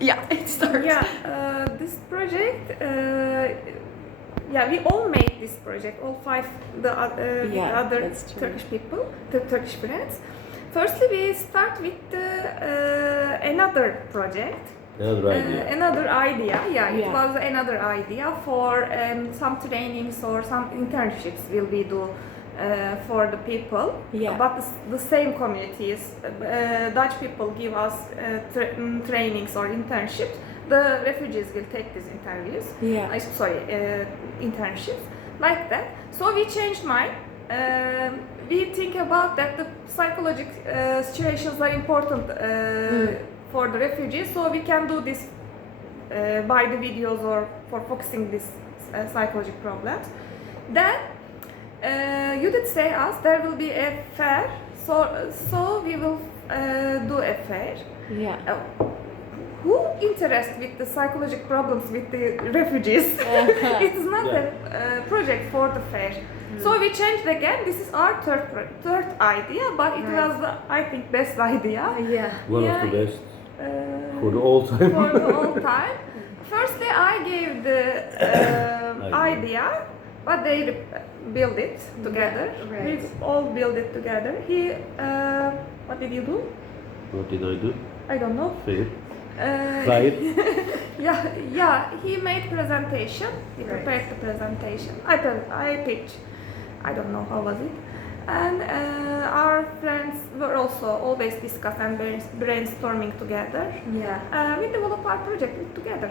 Yeah, it starts. Yeah, this project. We all made this project. All five, with other that's true. Turkish people, the Turkish friends. Firstly, we start with another project. Another idea. It was another idea for some trainings or some internships will be do for the people. But the same communities, Dutch people give us trainings or internships. The refugees will take these interviews. Internships like that. So we changed mine. We think about that the psychological situations are important for the refugees, so we can do this by the videos or for focusing this psychological problems. Then you did say us there will be a fair, so we will do a fair. Who interested with the psychological problems with the refugees? It is not a project for the fair. So we changed again. This is our third idea, but it was the, I think, best idea. One of the best for the all time. For the all time. Firstly, I gave the idea, but they build it together. We all build it together. What did you do? What did I do? I don't know. Fair. He made presentation. He prepared the presentation. I pitched. I don't know how was it. And our friends were also always discuss and brainstorming together. We developed our project together.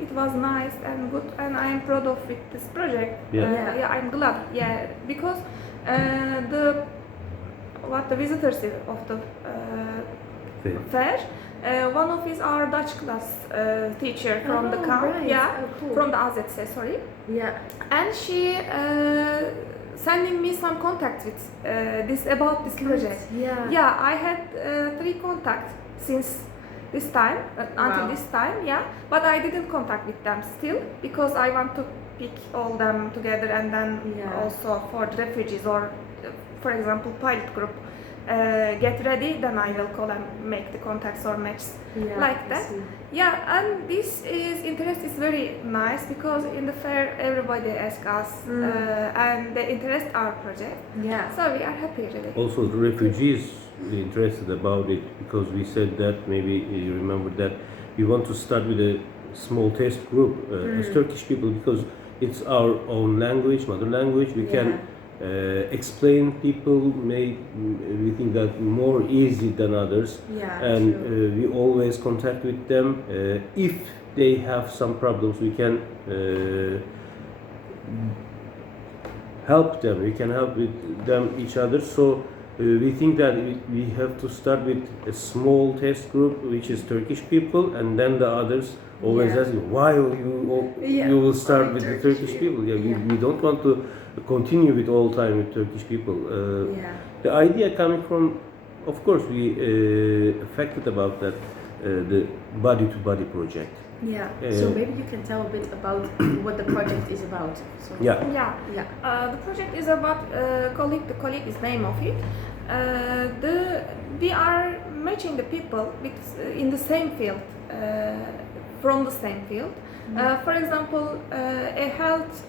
It was nice and good, and I am proud of with this project. I'm glad. Because the visitors of the fair. One of is our Dutch class teacher from the camp, cool. From the AZC, sorry. And she sending me some contacts with about this project. I had 3 contacts since this time, until this time, but I didn't contact with them still because I want to pick all them together and then also for the refugees or, for example, pilot group. Get ready, then I will call and make the contacts or match like that. And this interest is very nice because in the fair everybody asks us and they interest our project. So we are happy really. Also the refugees interested about it because we said that, maybe you remember that we want to start with a small test group as Turkish people because it's our own language, mother language. We can explain people we think that more easy than others, and we always contact with them. If they have some problems, we can help them. We can help with them each other. So we think that we have to start with a small test group, which is Turkish people, and then the others always ask why you will start with the Turkish people. We don't want to continue with all time with Turkish people. The idea coming from, of course, we affected about that the body to body project. So maybe you can tell a bit about what the project is about. The project is about the colleague is name of it. We are matching the people in the same field, from the same field. For example, a health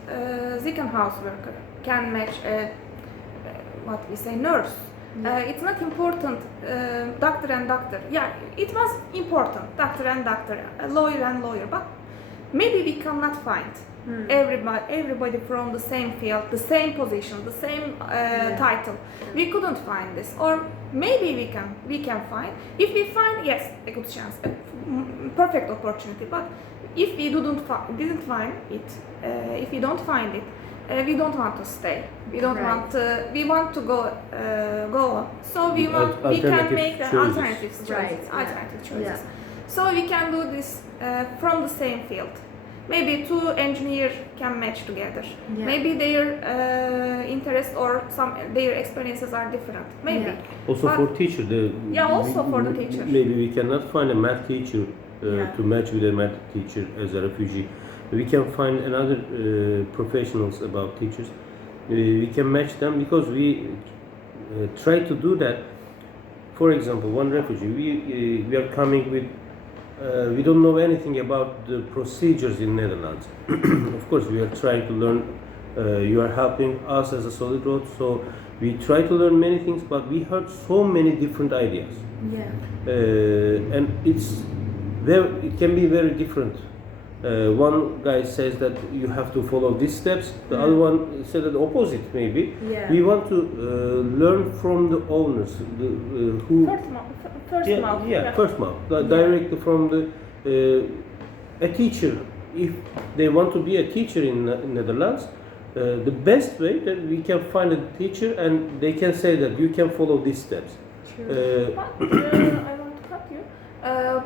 Ziekenhaus worker can match a nurse. It's not important, doctor and doctor. It was important, doctor and doctor, lawyer and lawyer, but maybe we cannot find everybody from the same field, the same position, the same title. We couldn't find this, or maybe we can find. If we find, yes, a good chance, a perfect opportunity. But if we didn't find it, if we don't find it, we don't want to stay. We don't want. We want to go on. So we can make the alternative choices. So we can do this from the same field. Maybe 2 engineers can match together. Maybe their interests or their experiences are different. Maybe. Also for teacher. For the teacher. Maybe we cannot find a math teacher to match with a math teacher as a refugee. We can find another professionals about teachers. We can match them because we try to do that. For example, one refugee, we are coming with we don't know anything about the procedures in Netherlands. Of course, we are trying to learn. You are helping us as a SolidRoad, so we try to learn many things, but we heard so many different ideas. Yeah. And it can be very different. One guy says that you have to follow these steps. The other one said the opposite. Maybe Yeah. we want to learn from the owners, who first month directly from a teacher. If they want to be a teacher in Netherlands, the best way that we can find a teacher and they can say that you can follow these steps. But I want to cut you.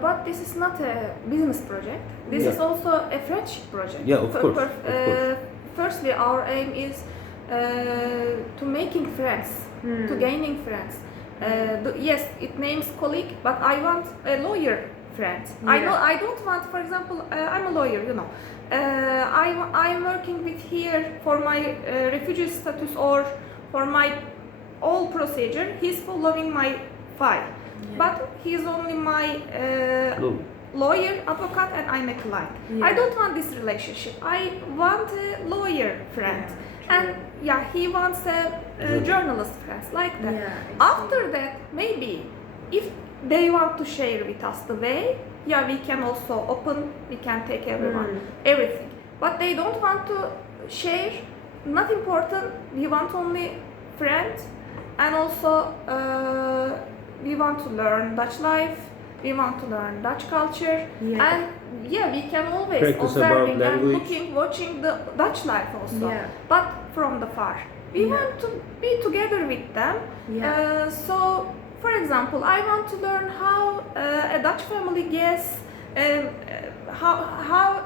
But this is not a business project. This is also a friendship project. Yeah, of course. Of course. Firstly, our aim is to making friends, to gaining friends. Yes, it names colleague, but I want a lawyer friend. Yeah. I don't want, for example, I'm a lawyer, you know. I'm working with here for my refugee status or for my all procedure. He's following my file, but he's only my lawyer, advocate, and I'm a client. Yeah. I don't want this relationship. I want a lawyer friend, and he wants a journalist friend, like that. Yeah, After that, maybe if they want to share with us the way, we can also open. We can take everyone, everything. But they don't want to share. Not important. We want only friends, and also we want to learn Dutch life. We want to learn Dutch culture, and we can always practice observing about and language. watching the Dutch life also, but from the far. We want to be together with them. So, for example, I want to learn how a Dutch family guests, how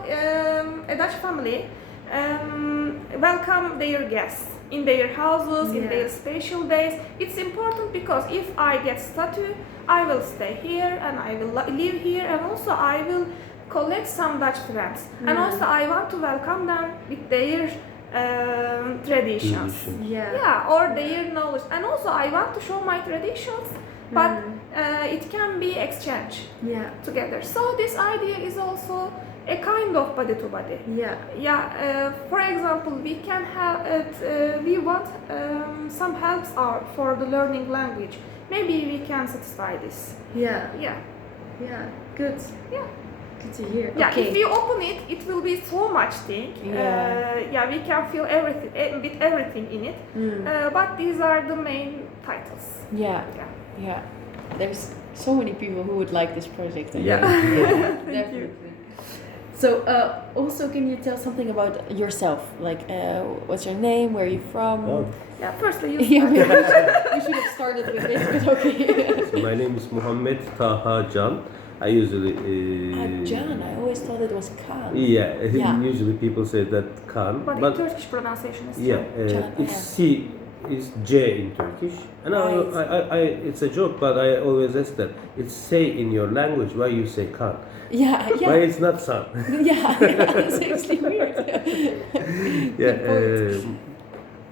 a Dutch family welcome their guests in their houses, in their special days. It's important because if I get status, I will stay here and I will live here, and also I will collect some Dutch friends. And also I want to welcome them with their traditions. Or their knowledge. And also I want to show my traditions, but it can be exchanged together. So this idea is also a kind of body to body. For example, we can have we want some helps for the learning language. Maybe we can satisfy this. Good. Good to hear. If we open it, it will be so much thing. We can feel everything with everything in it. But these are the main titles. There's so many people who would like this project. Definitely. So, also, can you tell something about yourself? Like, what's your name? Where are you from? Firstly, you we should have started with this, but okay. So my name is Muhammed Taha Can. I usually Can. I always thought it was Khan. Usually people say that Khan, but in Turkish pronunciation is it's C. Is J in Turkish, and I it's a joke, but I always ask that it's say in your language why you say Khan. Why it's not son. It's actually weird.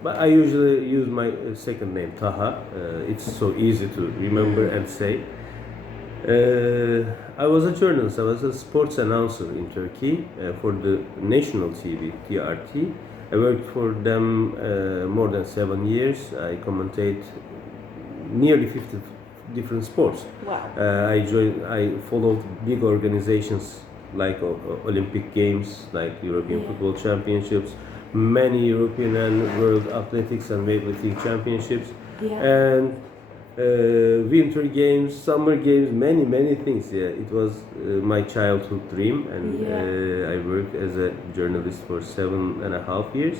But I usually use my second name Taha. It's so easy to remember and say. I was a journalist. I was a sports announcer in Turkey for the national TV, TRT. I worked for them more than 7 years. I commentate nearly 50 different sports. Wow. I followed big organizations like Olympic Games, like European Football Championships, many European and World Athletics and Weightlifting Championships, and Winter Games, Summer Games, many things. It was my childhood dream, and I worked as a journalist for 7.5 years,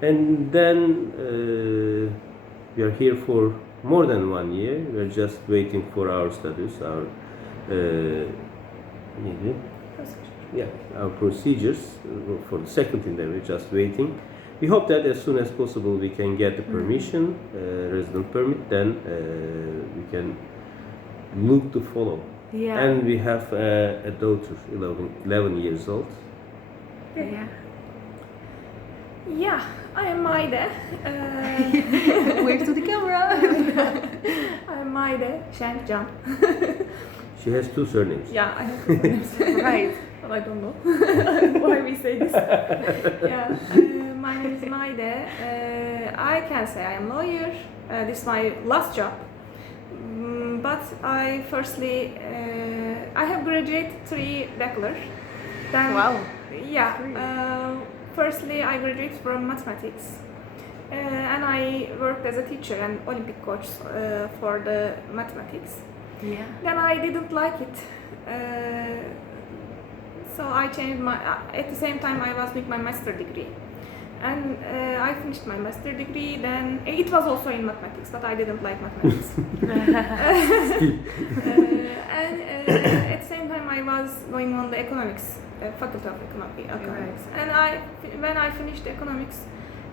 and then we are here for more than 1 year. We are just waiting for our status, our procedures for the second thing that we're just waiting. We hope that as soon as possible we can get the permission, resident permit, then we can look to follow. And we have a daughter, 11 years old. I am Maide. Wave to the camera. I'm Maide Şenkcan. She has two surnames. Yeah, I have two names. Right. But I don't know why we say this. Yeah, my name is Maide. I can say I am lawyer. This is my last job. But I firstly, I have graduated 3 bachelor. Then, Wow. Yeah. Firstly, I graduated from mathematics. And I worked as a teacher and Olympic coach for the mathematics. Yeah. Then I didn't like it. So I changed my, at the same time I was doing my master degree. And I finished my master degree, then it was also in mathematics, but I didn't like mathematics. And at the same time I was going on the economics, faculty of economics. And when I finished economics,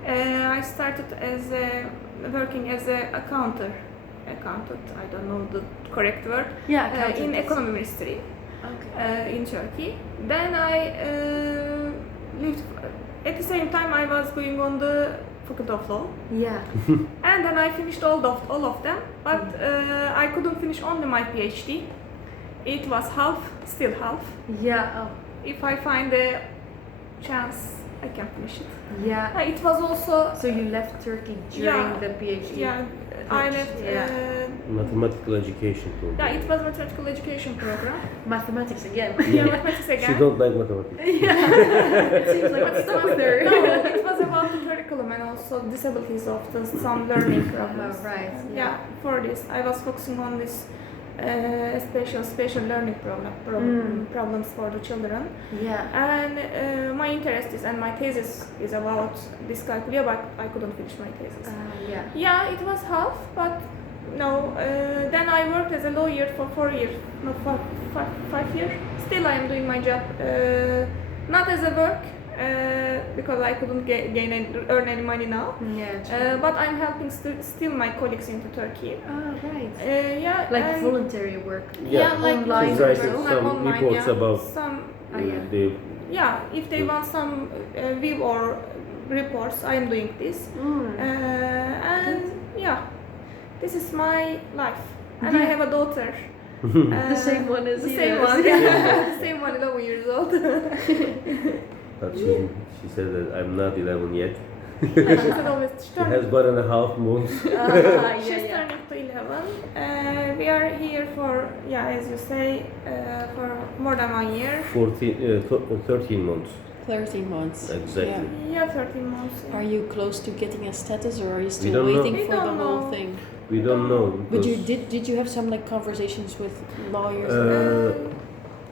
I started as working as an accountant, I don't know the correct word, Yeah. in economy ministry. Okay. In Turkey. Then I lived. At the same time, I was going on the faculty of law, Yeah. and then I finished all of them. But I couldn't finish only my PhD. It was still half. Yeah. Oh. If I find a chance, I can finish it. Yeah. It was also So you left Turkey during Yeah. the PhD? yeah. I left. Yeah. Mathematical education program. Yeah, it was mathematical education program. Mathematics again. Yeah, mathematics She again. don't like mathematics. It seems like it's No, there. it was about the curriculum and also disabilities of some learning problems. Right. Yeah, for this I was focusing on this special learning problems for the children. Yeah. And my interest is, and my thesis is about dyscalculia, but I couldn't finish my thesis. Yeah. Yeah, it was half, but no. Then I worked as a lawyer for 4 years, no, 5 years. Still, I am doing my job, not as a work, because I couldn't earn any money now. Yeah. But I'm helping still my colleagues into Turkey. Oh, right. Yeah, Like and- voluntary work. Yeah, like online She's writing as well. some online, reports yeah. about Some, yeah. the yeah, if they want some view or reports, I am doing this. And yeah, this is my life. And I Yeah. have a daughter. The same one as the you. same one. Yeah, the same one, 11 years old. but she said that I'm not 11 yet. Yeah, she said always, She has 1.5 months. she's Yeah. turning to 11. We are here for, as you say, for more than 1 year. 13 months. 13 months. Exactly. Yeah. Yeah, 13 months. Are you close to getting a status, or are you still don't know. waiting We for the don't whole know. thing? We don't know. But you because, did you have some like conversations with lawyers? Uh,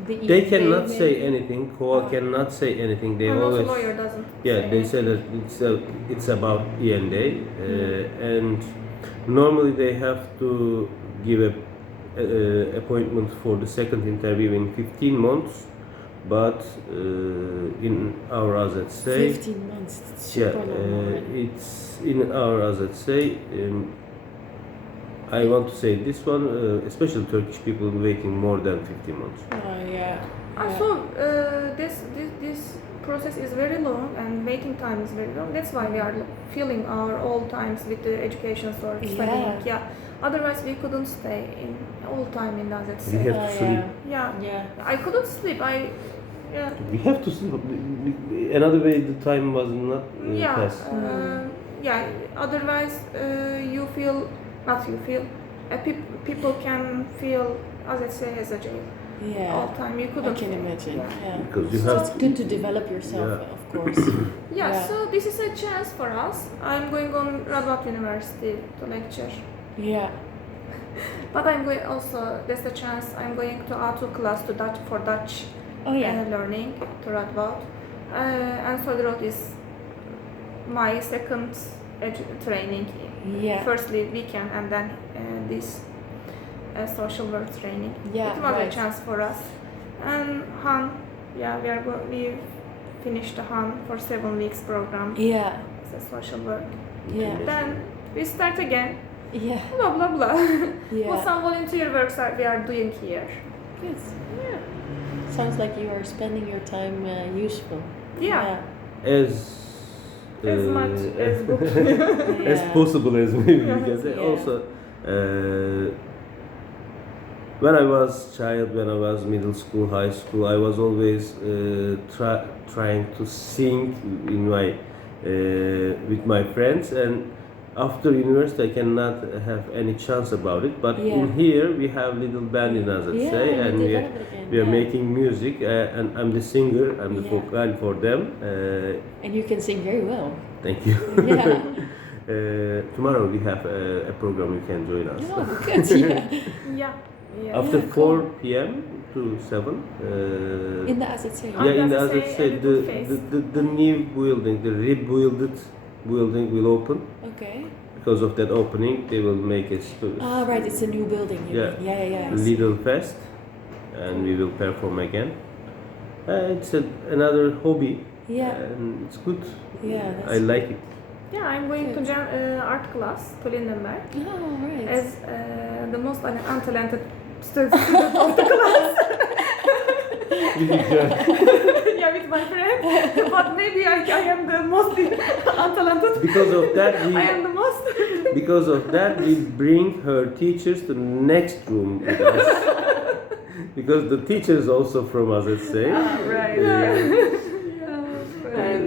The they EFA cannot say maybe? anything. COA cannot say anything. They And also always lawyer doesn't. yeah. say They say that it's about E&A, and normally they have to give a appointment for the second interview in 15 months. But in our AZC, 15 months. It's yeah, super long already. it's in our AZC. I want to say this one, especially Turkish people waiting more than 15 months. Yeah. Also, this process is very long and waiting time is very long. That's why we are filling our all times with the education or studying. Yeah. Otherwise, we couldn't stay in all time in AZC. We have to sleep. Yeah. Yeah. I couldn't sleep. We have to sleep. Another way, the time was not passed. Otherwise, people can feel AZC as a jail Yeah. all time. You I couldn't. can imagine. Yeah. Because you So have It's good to develop yourself, Yeah. of course. Yeah, so this is a chance for us. I'm going on Arbeit University to lecture. Yeah. But I'm going also, there's a chance I'm going to A2 class to Dutch Oh yeah. learning to Radboud. And SolidRoad is my second training. Yeah. Firstly weekend and then this social work training. Yeah, It was right. a chance for us. And Han, we finished the Han for 7 weeks program. Yeah. It's a social work. Yeah. Then we start again. Yeah. Blah blah blah. Yeah. Well, some volunteer works we are doing here. Good. Yeah. Sounds like you are spending your time useful. Yeah. as As much as good. as Yeah. possible as maybe we can say. Yeah. Also, when I was child, when I was middle school, high school, I was always trying to sing in my with my friends, and after university I cannot have any chance about it. But Yeah. in here we have little band in us, let's Yeah, say, you and develop it again, we are yeah. making music, and I'm the singer, I'm the Yeah. vocal for them. And you can sing very well. Thank you. Yeah. Tomorrow we have a program, you can join us. Oh, good. Yeah. Yeah. Yeah. After Yeah, 4 cool. p.m. to 7. In the AZC. Yeah, in the As I other say, side, a little face. the new building, the rebuilt building will open. Okay. Because of that opening, they will make a Ah, right. It's a new building. You Yeah. mean. Yeah. I see. little fest, and we will perform again. It's another hobby, Yeah. and it's good. Yeah. I like it. Yeah, I'm going to Good. join art class to Lindenberg Oh, right. as the most untalented student of the class. Yeah, with my friend. But maybe I am the most untalented. Because of that, I am the most. because of that, we bring her teachers to the next room with us. Because the teacher is also from us, let's say. Right. And,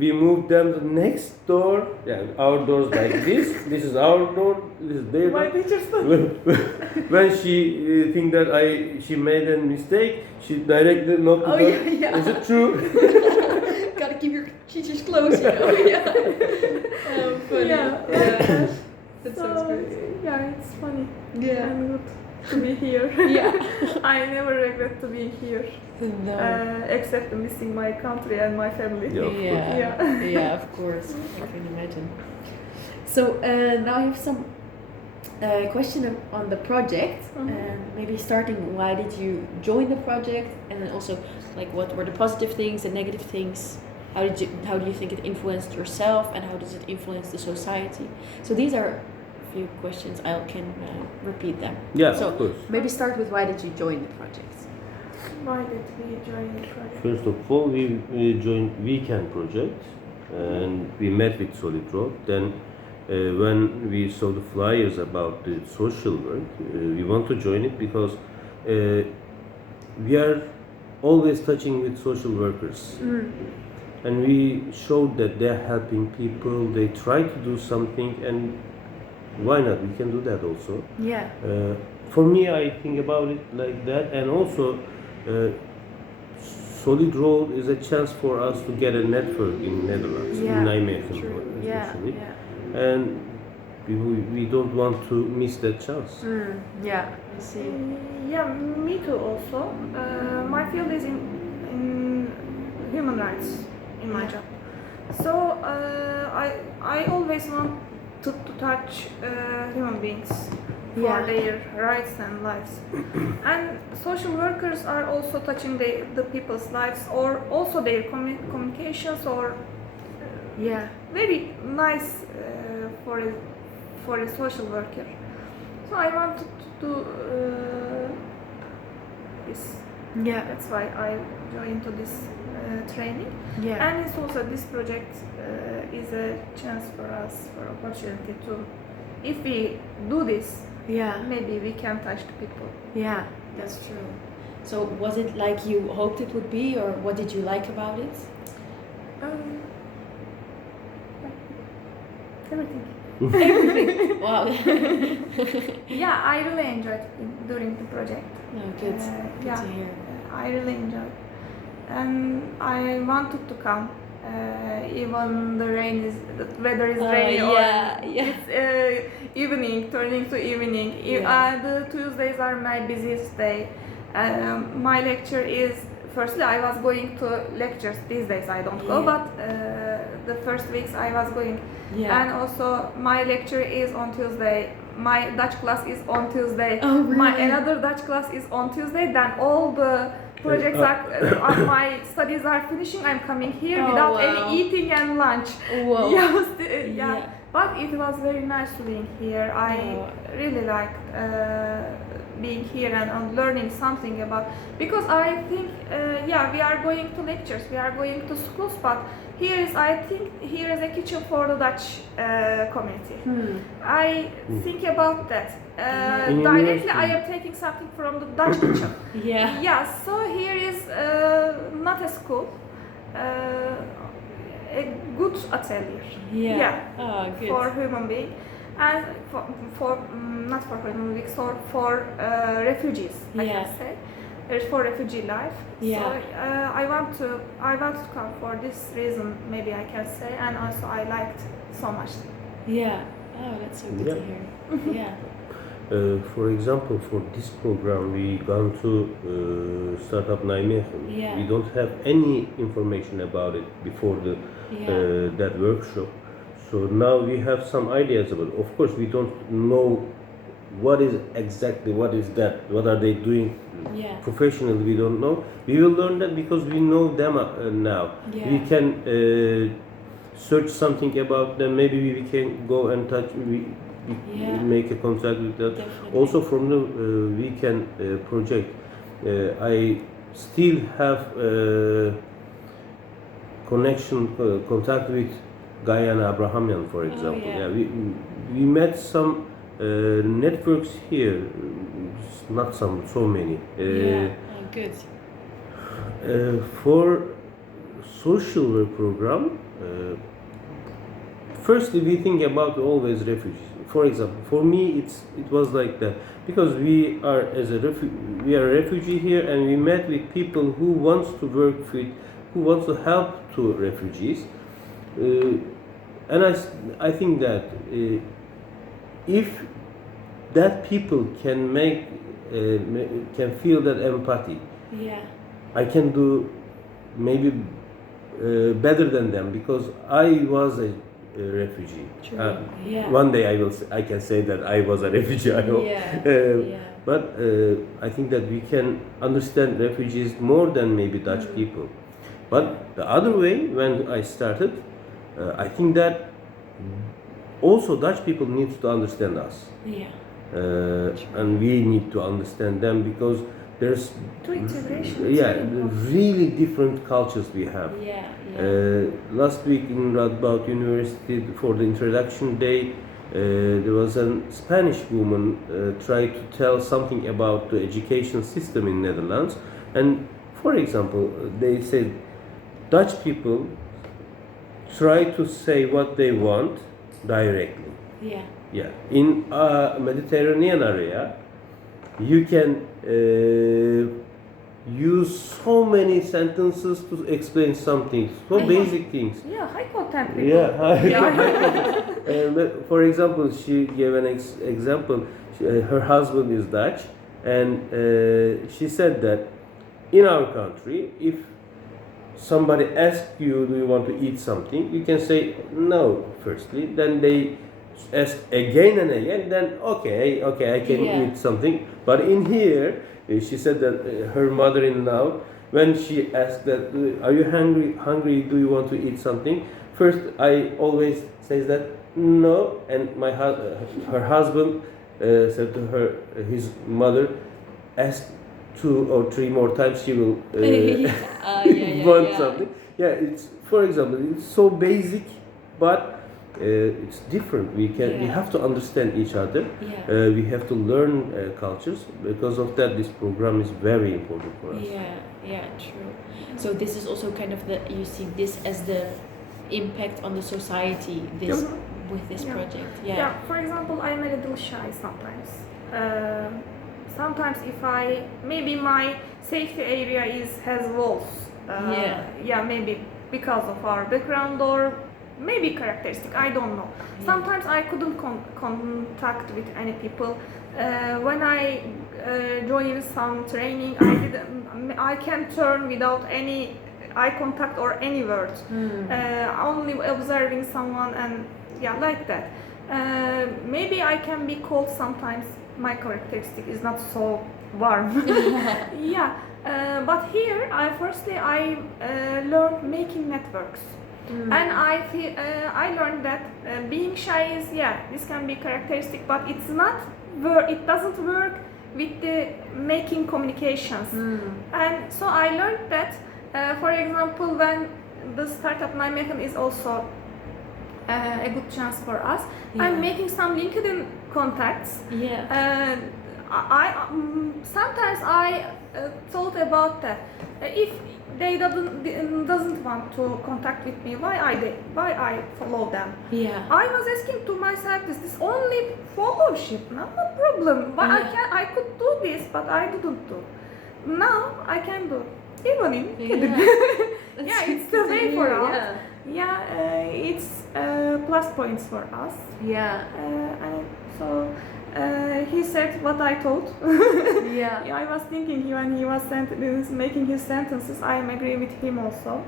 We moved them to next door. Yeah, our doors like this. This is our door. This is their my door. teacher's When she think that she made a mistake, she directly knocked the Oh, door. yeah, yeah. Is it true? Gotta keep your teachers close, you know. Yeah. Oh, funny. Yeah. That So, sounds great. yeah, it's funny Yeah. and good to be here. Yeah. I never regret to be here, No. except missing my country and my family. Yeah. Yeah, of course. I can imagine. So now I have some question on the project, and maybe starting why did you join the project, and then also like what were the positive things and negative things. How do you think it influenced yourself, and how does it influence the society? So these are a few questions. I can repeat them. Yeah, So of course. maybe start with why did you join the project? Why did we join the project? First of all, we joined Weekend project, and we met with SolidRoad. Then, when we saw the flyers about the social work, we want to join it because we are always touching with social workers, and we showed that they're helping people. They try to do something, and why not? We can do that also. Yeah. For me, I think about it like that, and also SolidRoad is a chance for us to get a network in Netherlands, Yeah, in Nijmegen, true. especially, Yeah. and we don't want to miss that chance. Yeah. I see. Yeah, me too also. My field is in human rights in my job. So I always want to touch human beings for Yeah. their rights and lives. And social workers are also touching the people's lives, or also their communications, or Yeah. very nice for a social worker. So I wanted to do this. Yeah. That's why I joined to this training. Yeah. And it's also this project is a chance for us, for opportunity to, if we do this, Yeah. maybe we can touch the people. Yeah, that's true. So was it like you hoped it would be, or what did you like about it? Everything. Everything. Wow. Yeah, I really enjoyed it during the project. No, good. Good Yeah, to hear. I really enjoyed, and I wanted to come. Even the weather is rainy, yeah, or yeah. it's evening, turning to evening. Yeah. The Tuesdays are my busiest day. My lecture is, firstly I was going to lectures. These days I don't go, Yeah. but the first weeks I was going. Yeah. And also my lecture is on Tuesday. My Dutch class is on Tuesday. Oh, My really? another Dutch class is on Tuesday. Then all the projects my studies are finishing. I'm coming here Oh, without wow. any eating and lunch. Whoa. Yeah. Yeah. But it was very nice being here. I Oh. really liked being here and learning something about, because I think we are going to lectures, we are going to schools, but I think here is a kitchen for the Dutch community. I think about that. In Directly university. I am taking something from the Dutch kitchen. Yeah. So here is not a school, a good atelier. Oh, good. For human being, and for not for human beings, for refugees. I can say, for refugee life. Yeah. So I want to come for this reason. Maybe I can say, and also I liked so much. Yeah. Oh, that's so good Yeah. to hear. Yeah. For example, for this program, we gone to Startup Nijmegen. Yeah. We don't have any information about it before that workshop. So now we have some ideas about it. Of course, we don't know what is that, what are they doing professionally, we don't know. We will learn that because we know them now. Yeah. We can search something about them, maybe we can go and touch, we make a contact with that. Definitely. Also from the weekend project, I still have contact with Guyana Abrahamyan, for example. yeah. We met some networks here, not so many. Oh, good. For social work program, firstly we think about always refugees. For example, for me it was like that because we are a refugee here, and we met with people who wants to work with, who wants to help to refugees, and I think that if that people can can feel that empathy, I can do maybe better than them, because I was a refugee. True. One day I can say that I was a refugee, I hope. But I think that we can understand refugees more than maybe Dutch people. But the other way, when I started, I think that also Dutch people need to understand us. And we need to understand them, because there's really different cultures we have. Last week in Radboud University, for the introduction day, there was a Spanish woman tried to tell something about the education system in Netherlands, and for example, they said Dutch people try to say what they want directly. In Mediterranean area, you can use so many sentences to explain something, so basic things. High content people. For example, she gave an example. Her husband is Dutch, and she said that in our country, if somebody asks you, do you want to eat something, you can say no firstly, then they ask again and again, then okay, I can eat something. But in here, she said that her mother-in-law, when she asked that, are you hungry, do you want to eat something, first I always says that no, and her husband said to her, his mother, ask 2 or 3 more times, she will want something. It's, for example, it's so basic, but it's different. We have to understand each other. We have to learn cultures. Because of that, this program is very important for us. True. So this is also kind of you see this as the impact on the society with this project. For example, I'm a little shy sometimes. Sometimes if maybe my safety area has walls. Maybe because of our background or maybe characteristic, I don't know. Sometimes I couldn't contact with any people. When I joined some training, I can turn without any eye contact or any words. Only observing someone and like that. Maybe I can be cold sometimes. My characteristic is not so warm. But here, I learned making networks. And I learned that being shy is this can be characteristic, but it doesn't work with the making communications. And so I learned that, for example, when the startup Nijmegen is also a good chance for us, I'm making some LinkedIn contacts. Sometimes I thought about that. If they doesn't want to contact with me, why I follow them? I was asking to myself, this is only followship, not a problem. But I could do this, but I didn't do. Now I can do, even in LinkedIn. It's the way for us. It's plus points for us. And so he said what I told. I was thinking when he was making his sentences, I am agree with him also.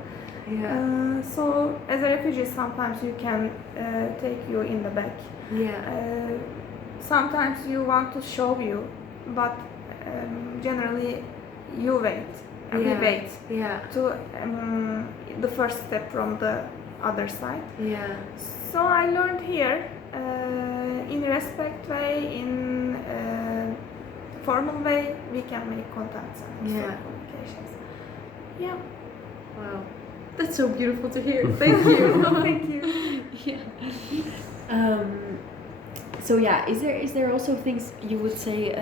So as a refugee, sometimes you can take you in the back. Sometimes you want to show you, but generally you wait. We wait to the first step from the other side. So I learned here in respect way, in formal way, we can make contacts and communications. Wow, that's so beautiful to hear. Thank you. Thank you. So is there also things you would say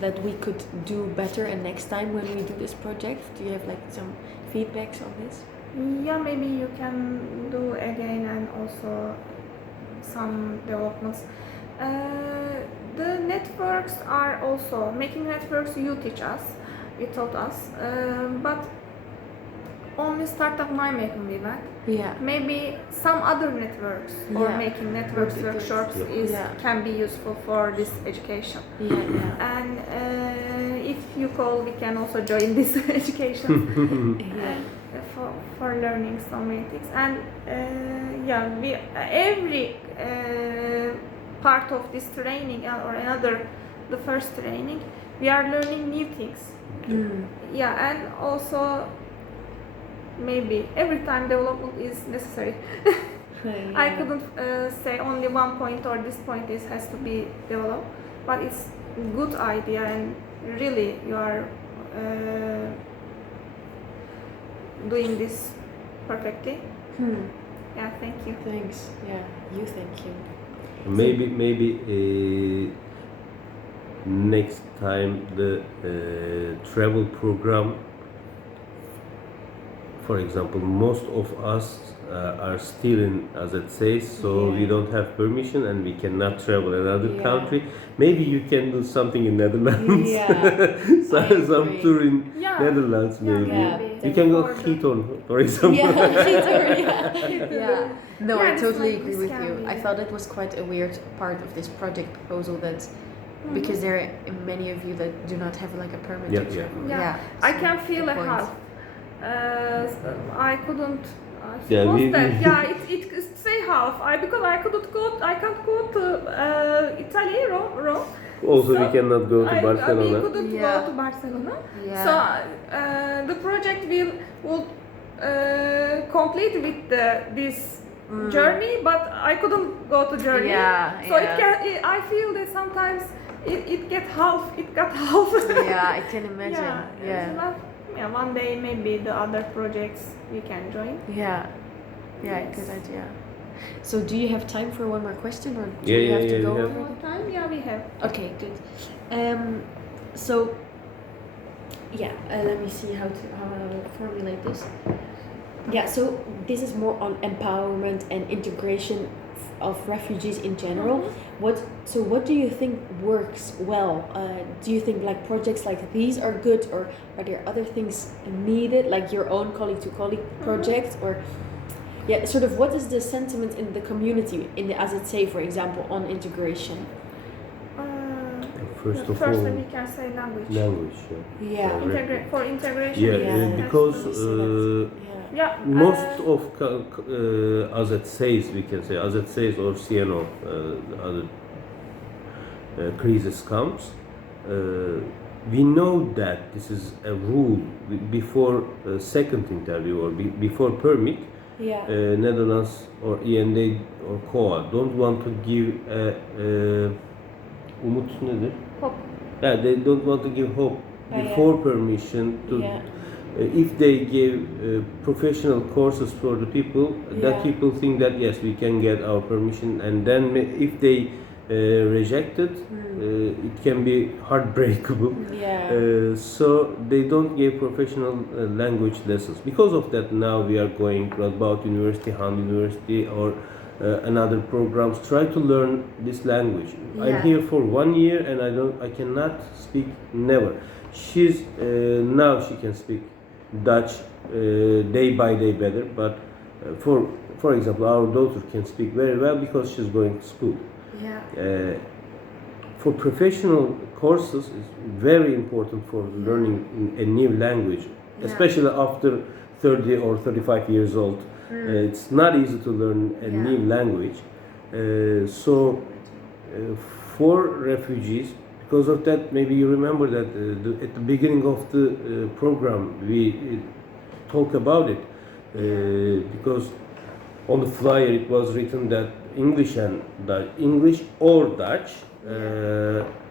that we could do better and next time when we do this project? Do you have like some feedbacks on this? Maybe you can do again, and also some developments. The networks are also making networks. You taught us, but only startup Nijmegen we went. Maybe some other networks or making networks workshops can be useful for this education. And if you call, we can also join this education for learning so many things. And we every part of this training or another, the first training, we are learning new things. And also maybe every time development is necessary. I couldn't say only one point or this point has to be developed, but it's a good idea, and really you are doing this perfectly. Thank you. Thanks. Thank you. Maybe next time the travel program. For example, most of us are still in, as it says, so we don't have permission and we cannot travel another country. Maybe you can do something in Netherlands. Some tour in Netherlands, maybe. You can go Giethoorn, for example. No, I totally agree with you. I thought it was quite a weird part of this project proposal that because there are many of you that do not have like a permit to travel. I can feel a half. I couldn't suppose that. It say half. Because I can't go to Italy, Rome. Also, we cannot go to Barcelona. We couldn't go to Barcelona. So the project will complete with this journey, but I couldn't go to journey. So I feel that sometimes it got half. I can imagine. One day maybe the other projects we can join. Good idea. So do you have time for one more question, or do you have to go we have. over? More time? We have. Okay, good. Let me see how I will formulate this. So this is more on empowerment and integration of refugees in general. What do you think works well? Do you think like projects like these are good, or are there other things needed, like your own colleague-to-colleague projects, or sort of what is the sentiment in the community, in the AZC, for example, on integration? First of all, we can say language. For integration. Because most of AZCs, we can say AZCs or CNO, other crisis camps. We know that this is a rule before second interview or before permit. Netherlands or END or COA don't want to give umut nedir? Yeah, they don't want to give hope Yeah. before permission to. Yeah. If they give professional courses for the people, Yeah. that people think that yes, we can get our permission, and then if they reject it, it can be heartbreakable. Yeah. So they don't give professional language lessons. Because of that, now we are going about university, Han University, or another programs. Try to learn this language. Yeah. I'm here for 1 year, and I cannot speak never. She's now she can speak Dutch day by day better, but for example, our daughter can speak very well because she's going to school. Yeah. For professional courses, it's very important for learning a new language, especially after 30 or 35 years old. It's not easy to learn a new language. So for refugees, because of that, maybe you remember that at the beginning of the program we talk about it, because on the flyer it was written that English and English or Dutch,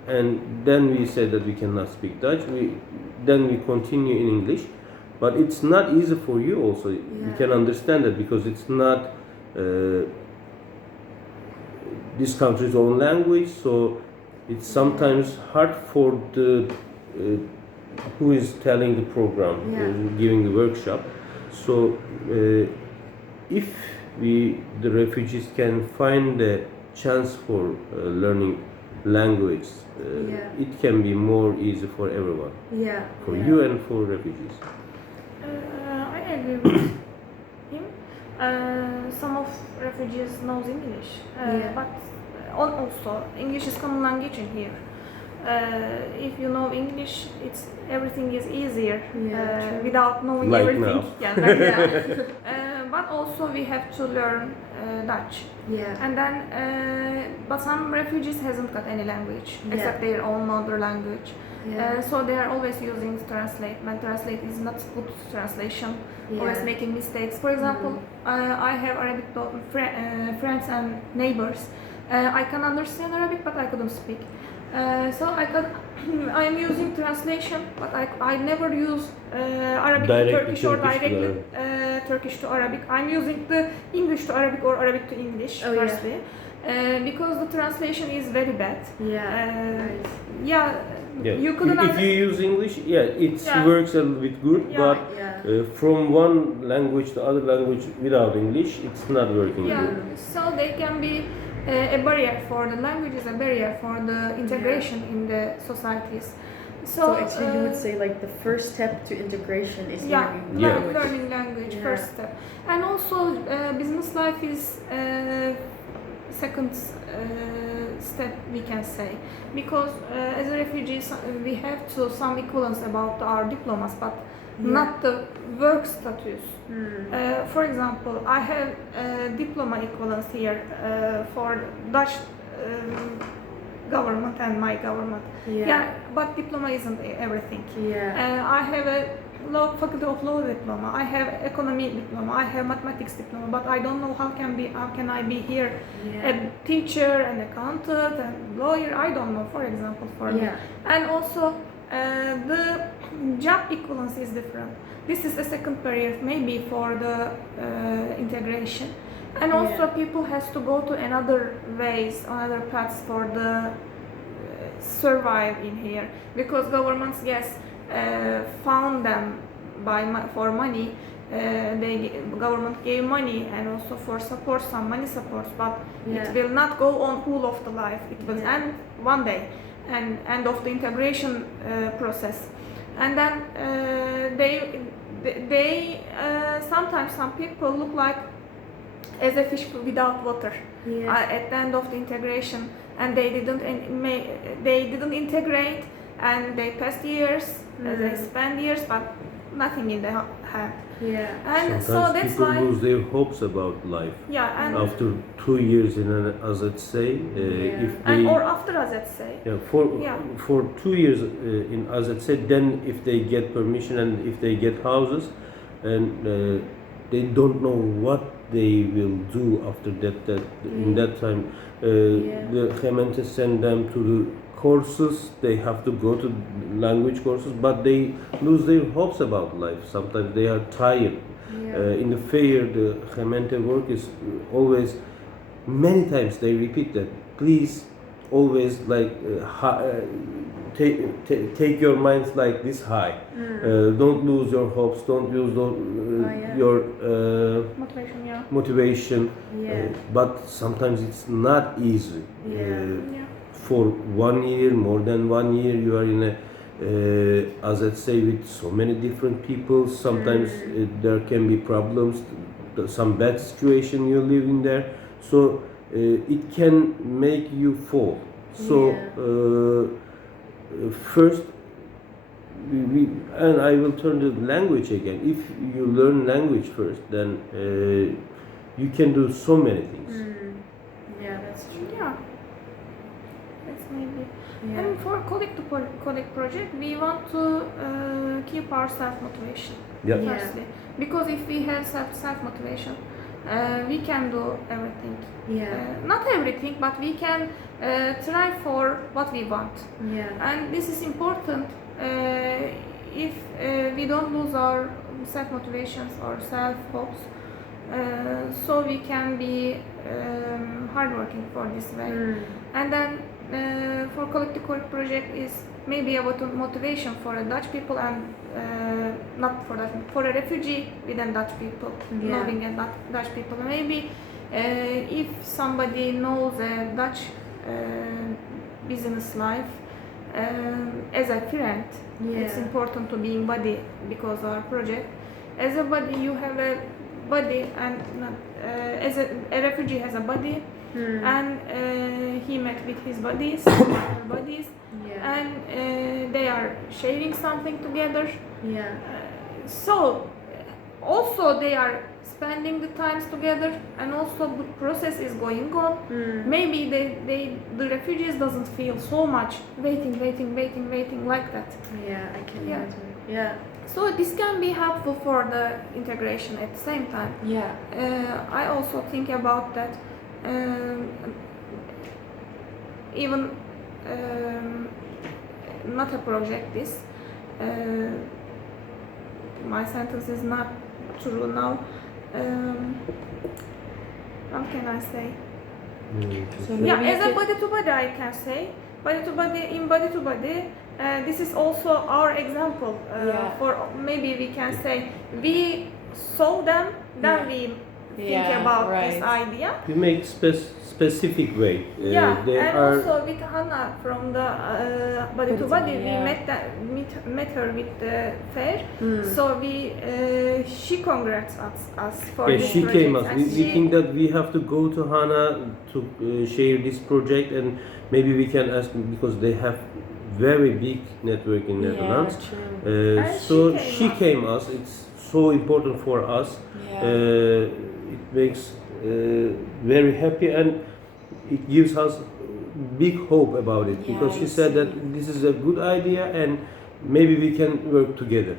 and then we said that we cannot speak Dutch. Then we continue in English, but it's not easy for you also. We can understand that because it's not this country's own language, so it's sometimes hard for the who is telling the program, giving the workshop. So if the refugees can find a chance for learning language, it can be more easy for everyone, for you and for refugees. I agree with him. Some of refugees knows English, but also English is common language in here. If you know English, everything is easier without knowing Like everything. now. But also we have to learn Dutch. And then, but some refugees hasn't got any language except their own mother language. So they are always using translate. But translate is not good translation. Always making mistakes. For example, I have Arabic friends and neighbors. I can understand Arabic, but I couldn't speak. So I am using translation, but I never use Arabic to Turkish or directly Turkish to Arabic. I'm using the English to Arabic or Arabic to English firstly, because the translation is very bad. You couldn't. If you use English, it works a little bit good, but from one language to other language without English, it's not working good. So they can be a barrier for the language is a barrier for the integration in the societies. So actually, you would say like the first step to integration is learning language first step, and also business life is second step we can say, because as a refugees we have to some equivalence about our diplomas, but not the work status. For example, I have diploma equivalence here for Dutch government and my government. But diploma isn't everything. I have a faculty of law diploma. I have economy diploma. I have mathematics diploma. But I don't know how can I be here a teacher, an accountant, and lawyer. I don't know. For example, for me. And also the job equivalence is different. This is the second barrier maybe for the integration. And also people has to go to another ways, another paths for the survive in here, because governments found them for money. Government gave money and also for support, some money supports, but it will not go on whole of the life. It will end one day and end of the integration process. And then they sometimes some people look like as a fish without water at the end of the integration, and they didn't integrate, and they passed years, they spend years, but nothing in the hand. And sometimes so that's people why lose their hopes about life. and After 2 years in an AZC, if they or after AZC. For 2 years in AZC, then if they get permission and if they get houses, and they don't know what they will do after that. In that time, the Gemeente send them to the courses, they have to go to language courses, but they lose their hopes about life. Sometimes they are tired. In the fair, the gemeente work is always, many times they repeat that, please always like take your minds like this high. Don't lose your hopes, don't lose your Motivation, yeah. motivation. But sometimes it's not easy. For 1 year, more than 1 year, you are in a, as I say, with so many different people. Sometimes there can be problems, some bad situation you live in there. So it can make you fall. So first, and I will turn to language again. If you learn language first, then you can do so many things. Yeah, that's true. Yeah. That's maybe. Yeah. And for colleague project, we want to keep our self-motivation. Yeah. Firstly, because if we have self-motivation, we can do everything. Not everything, but we can try for what we want. And this is important if we don't lose our self-motivations or self-hopes. So we can be hardworking for this way. And then for collective work project is maybe about motivation for a Dutch people and not for Dutch, for a refugee within Dutch people, knowing a Dutch people. Maybe if somebody knows a Dutch business life as a friend, it's important to be in body because our project. As a body, you have a body, and as a refugee has a body, and he met with his buddies, other buddies, and they are sharing something together. So also they are spending the times together, and also the process is going on. Maybe the refugees doesn't feel so much waiting like that. I can imagine. So this can be helpful for the integration at the same time. I also think about that. Even not a project. This my sentence is not true now. What can I say? So As a body to body, I can say body to body. In body to body, this is also our example. For maybe we can say we saw them, then we think about this idea. You make specific way. They and are also with Hannah from the body to body, we met her with the fair. So she congrats us for this she project. came us. And We think that we have to go to Hana to share this project, and maybe we can ask them because they have very big network in Netherlands. And So she came us. It's so important for us. It makes very happy, and it gives us big hope about it, because she said that this is a good idea and maybe we can work together.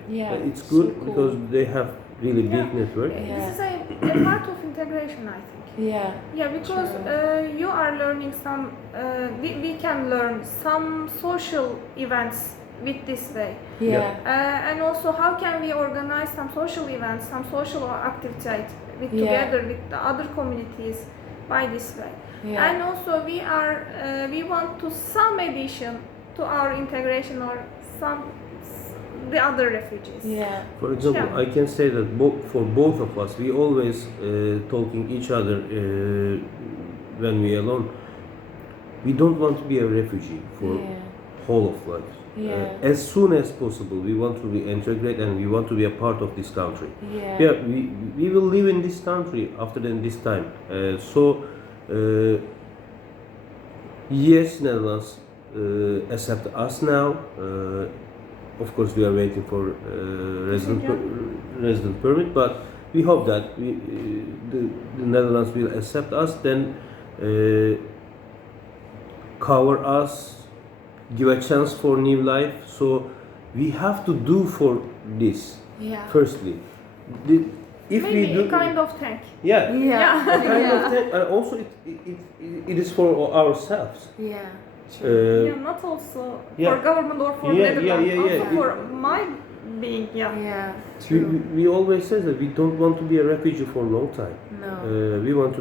It's good so cool. because they have really big network. This is a part of integration, I think. Because you are learning some, we can learn some social events with this way. And also how can we organize some social events, some social activities together with the other communities by this way. And also we want to some addition to our integration or the other refugees. For example, I can say that for both of us, we always talking each other when we alone. We don't want to be a refugee for whole of life. As soon as possible, we want to be integrated and we want to be a part of this country. We will live in this country after this time. Yes, Netherlands accept us now. Of course, we are waiting for resident permit, but we hope that the Netherlands will accept us, then cover us, give a chance for new life. So we have to do for this firstly. If maybe we do a kind of tank. kind of thing, and also it is for ourselves. Yeah, not also yeah. for government or for Yeah, Netherlands. yeah, yeah. Also for my being, yeah. Yeah, We, true. we always say that we don't want to be a refugee for a long time. No. We want to